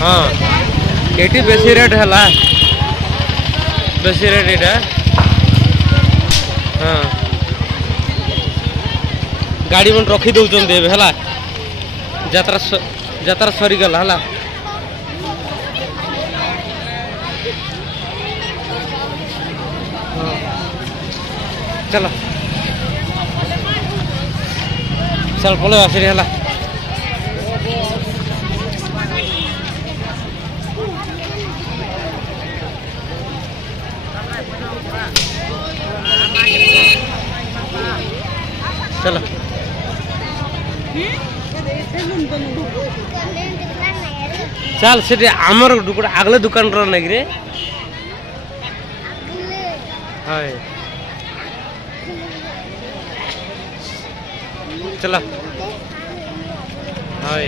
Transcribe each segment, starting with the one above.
हाँ ये बेसी रेट है बेसी रेट ये हाँ गाड़ी मन रखी दौरान है जात्रा जात्रा सरीगला है चलो चल पलैया आसरी है चलो चल से आमर गोटे आगले दुकान नहीं रे हाय चला हाय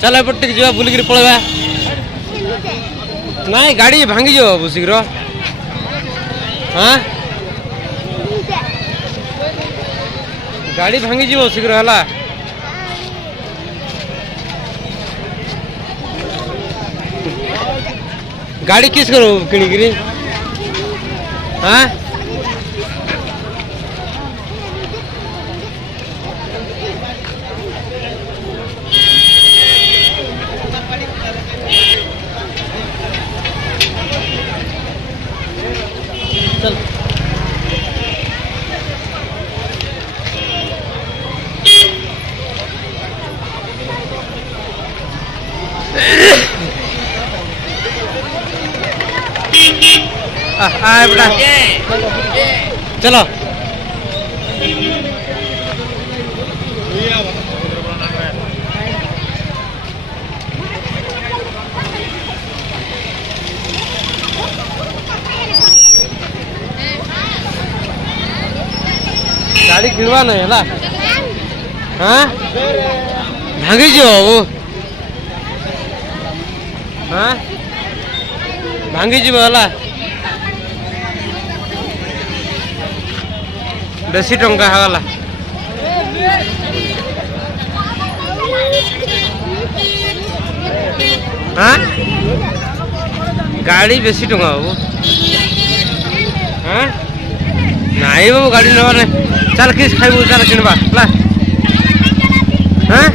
चल एपटे जा बुलिक पलैया ना गाड़ी भांगी जाओ शीघ्र हाँ गाड़ी भांगी जीव शीघ्र है गाड़ी किस करो किणिकी हाँ चल बेटा चलो गाड़ी किणवा नहीं है हाँ भांगी जाओ हाँ भांगी जीव है बेसी टंका है हाँ गाड़ी बेसी टंका हो हाँ नहीं बाबू गाड़ी नवा चल किस खाइबू चल किणवा हाँ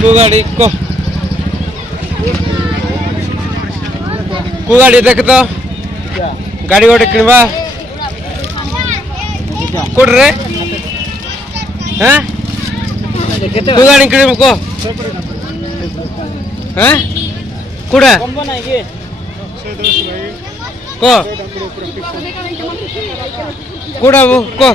को गाड़ी को गाड़ी देख तो गाड़ी गोटे किणवा कोट रे हाँ को गाड़ी किणव को हाँ कोड़ा को कोड़ा वो को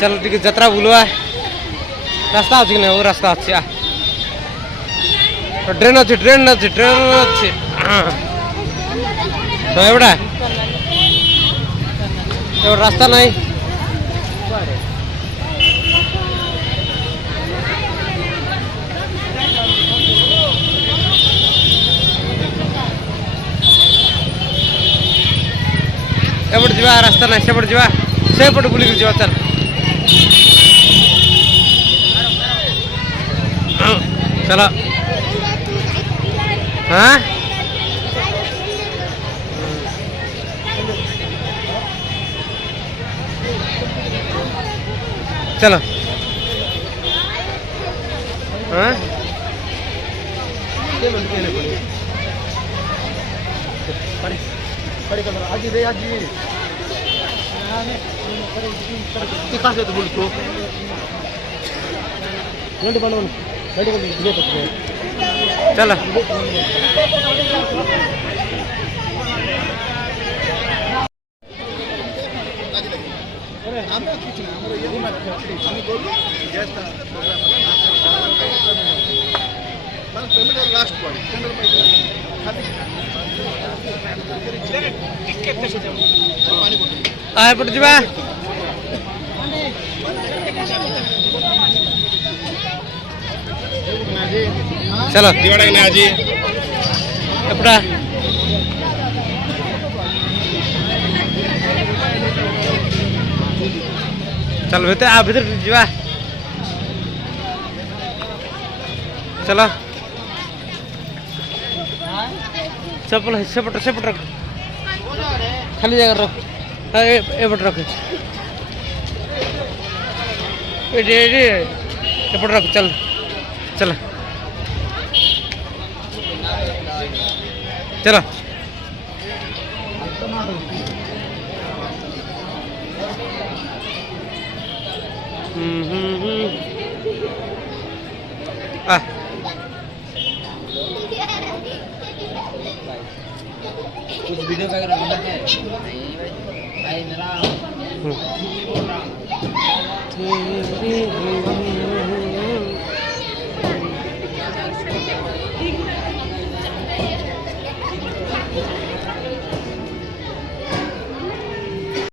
चल टी जत्रा बुलवा रास्ता अच्छी नहीं वो रास्ता अच्छी ट्रेन अच्छी ट्रेन अच्छी ट्रेन अच्छी तो एवड़ा तो रास्ता नहीं एपट जा रास्ता नहीं सेपट जा सेपट बुलिक जा चल चलो हाँ चलो हाँ तो बोल तो चलो আমরা কিছু না আমরা এই আমি বলবো গ্যাসটা প্রোগ্রাম হলো মানে পেমেন্ট লাস্ট পড়ে টেন্ডার পাই খালি পানি পড়ে আয় পড়ে যাবা चलो दिवाड़ा ना जी कपड़ा चल भीतर आ भीतर जीवा चलो चप्पल सेपट सेपट रख खाली जगह रख ए पट रख ए पट रख चल चल चलो आ कुछ वीडियो वगैरह बना है भाई मेरा